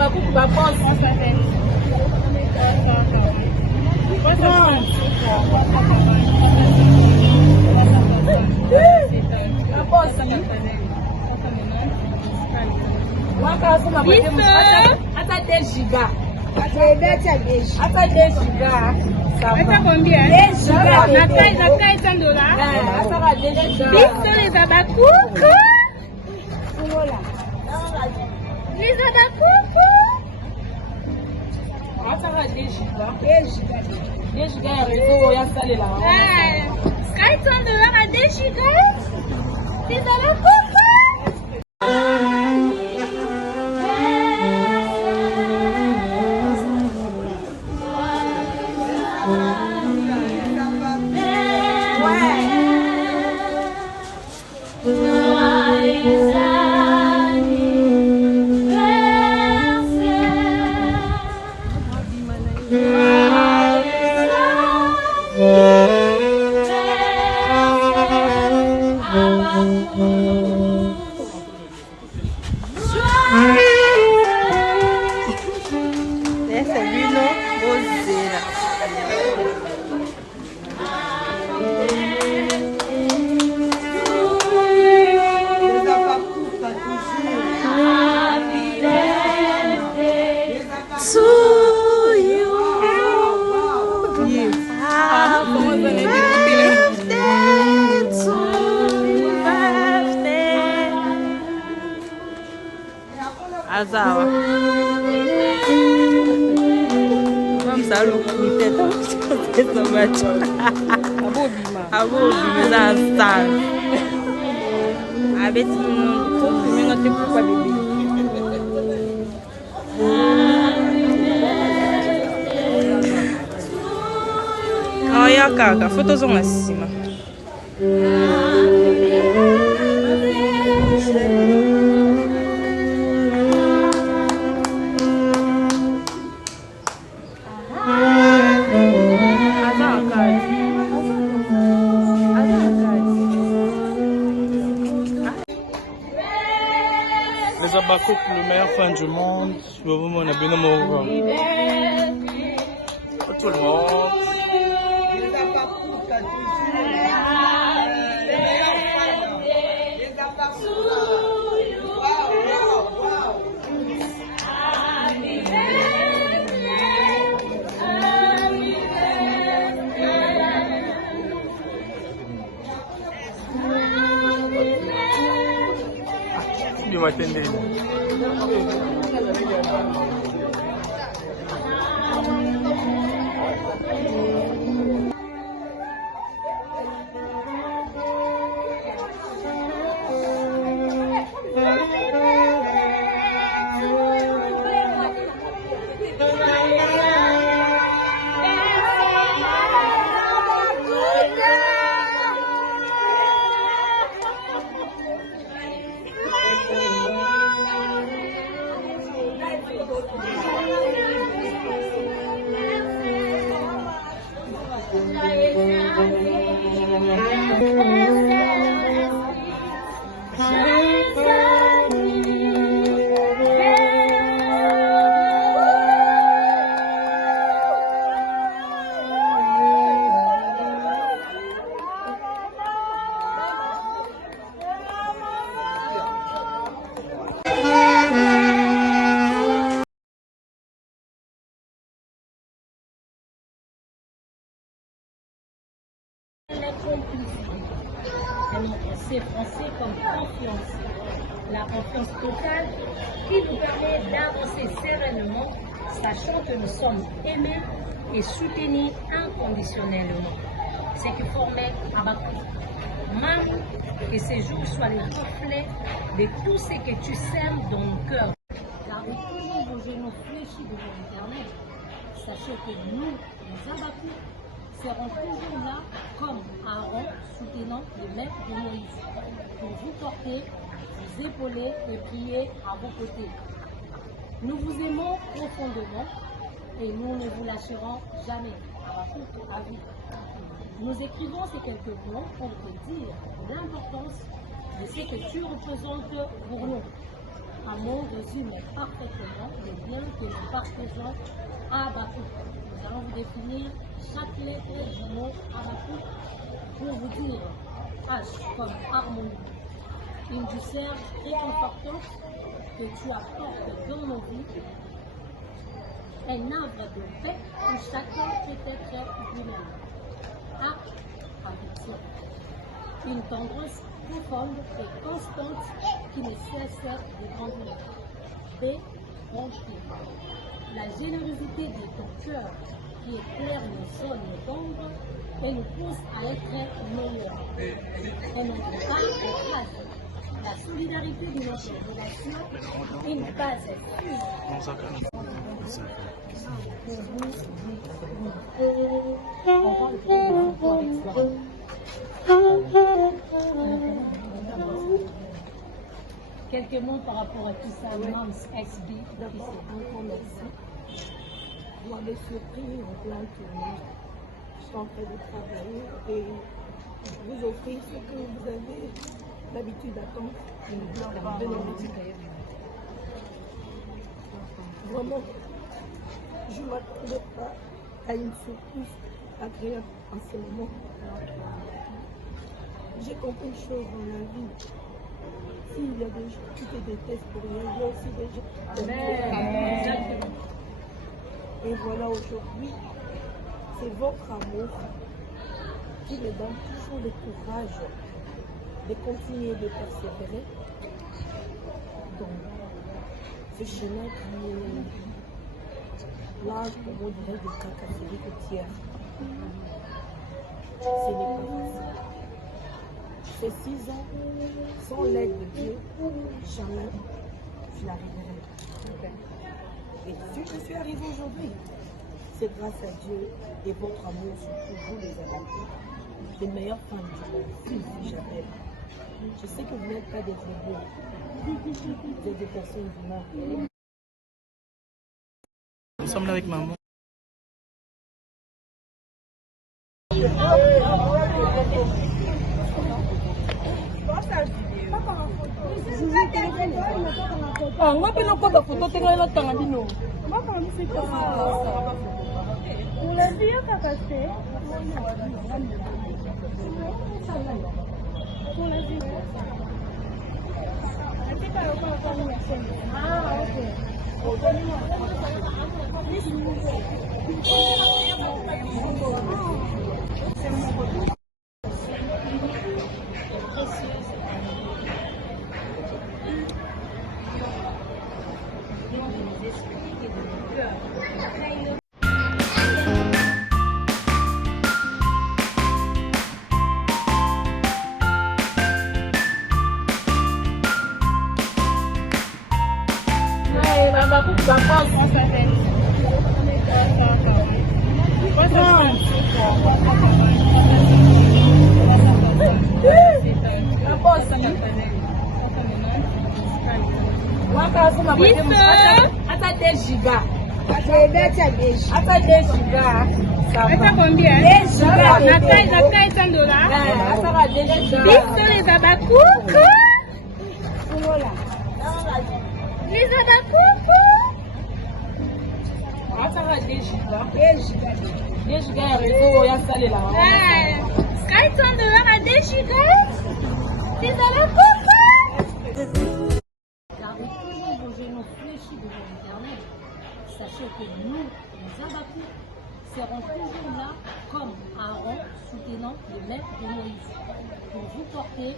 Bakuku, Babos. Ata 10 gigas. Ata 10 gigas. Ata combien? 10 gigas. Nakai $100. Ata 10 gigas. Biso les abakuku. Les abakuku. Ata 10 gigas. 10 gigas ya réseau ya salela. Sky $100 à 10 gigas. Les abakuku. Azawa. Vamos dar o comité da essa match. Abobi, mas a star. A beti não tem culpa bebê. Olha a caga, fotos lá cima. Les Abakouk, le meilleur fan du monde. On a bien amoureux. Tout le monde. You might attend C'est français comme confiance. La confiance totale qui nous permet d'avancer sereinement, sachant que nous sommes aimés et soutenus inconditionnellement. Ce qui formait Abakouk. Même que ces jours soient le reflet de tout ce que tu sèmes dans nos cœurs. Gardez toujours vos genoux fléchis devant l'Éternel. Sachez que nous, les Abakouk, seront toujours là comme Aaron soutenant les mains de Moïse pour vous porter, vous épauler et prier à vos côtés. Nous vous aimons profondément et nous ne vous lâcherons jamais. Abakouk à vie. Nous écrivons ces quelques mots pour te dire l'importance de ce que tu représentes pour nous. Amour résume parfaitement les liens que nous partageons à Habakkuk. Nous allons vous définir chaque lettre du mot Habakkuk pour vous dire H comme harmonie, une douceur réconfortante que tu apportes dans nos vies, un havre de paix où chacun peut être lui-même. A, affection, une tendresse profonde et constante qui ne cesse de grandir. B, bonté, la générosité de ton cœur qui éclaire nos zones d'ombre et nous pousse à être meilleurs. Et notre part est grâce. La solidarité de notre relation, une base sûre. Quelques mots par rapport à tout ça, Moms XB. D'abord, encore merci. Vous m'avez surpris en plein tournée. Je suis en train de travailler et vous offrir ce que vous avez l'habitude d'attendre. Vraiment, je ne m'attendais pas à une surprise agréable en ce moment. J'ai compris une chose dans la vie. S'il y a des gens qui te détestent pour rien, il y a aussi des gens qui t'aiment. Et voilà, aujourd'hui, c'est votre amour qui me donne toujours le courage de continuer de persévérer dans ce chemin qui est large, comme on dirait, de tracasseries routières. Ce n'est pas facile. Ces 6 ans, sans l'aide de Dieu, jamais je n'arriverai. Et si je suis arrivée aujourd'hui, c'est grâce à Dieu et votre amour, surtout vous les adaptés, les meilleures femmes du monde, si j'appelle. Je sais que vous n'êtes pas des robots, vous êtes des personnes humaines. Nous sommes là avec maman. Ah, moi, je ne peux pas photo, tu n'as pas de temps. Vous l'avez vu, papa, c'est ah, ok. Attends combien? La taille $100. Les Habakkuk. Les Habakkuk. Sky $100 à 2 gigas. Les Habakkuk. Gardez toujours vos genoux fléchis devant l'Éternel. Sachez que nous, les Habakkuk, serons toujours là comme Aaron soutenant les mains de Moïse pour vous porter,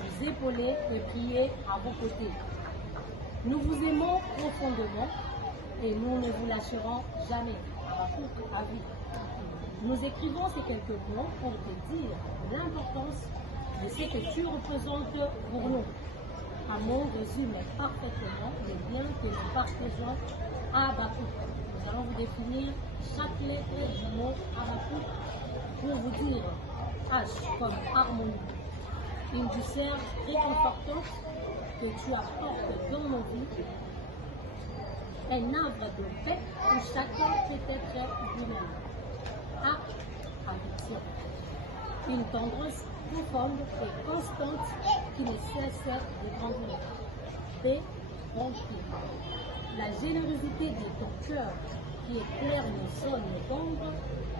vous épauler et prier à vos côtés. Nous vous aimons profondément et nous ne vous lâcherons jamais. Habakkuk à vie. Nous écrivons ces quelques mots pour te dire l'importance de ce que tu représentes pour nous. Amour résume parfaitement les liens que nous partageons à Habakkuk. Nous allons vous définir chaque lettre du mot Habakkuk pour vous dire H comme harmonie, une douceur réconfortante que tu apportes dans nos vies, un havre de paix où chacun peut être lui-même. A, affection, une tendresse profonde et constante qui ne cesse de grandir. B, franchir. La générosité de ton cœur qui éclaire nos zones d'ombre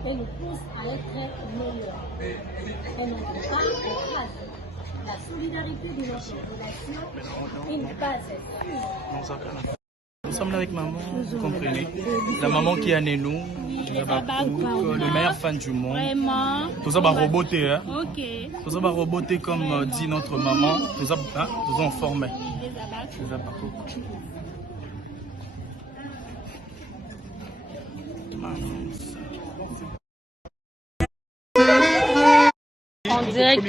et nous pousse à être meilleurs. Et notre pas écrase la solidarité de notre relation, une base sûre. Nous sommes là avec maman, vous comprenez. La maman qui a né nous, le meilleur fan du monde. Vraiment. Tout ça va roboter, hein. Ok. Tout ça va roboter comme dit notre maman. Tout ça, hein, tout ça en forme. En direct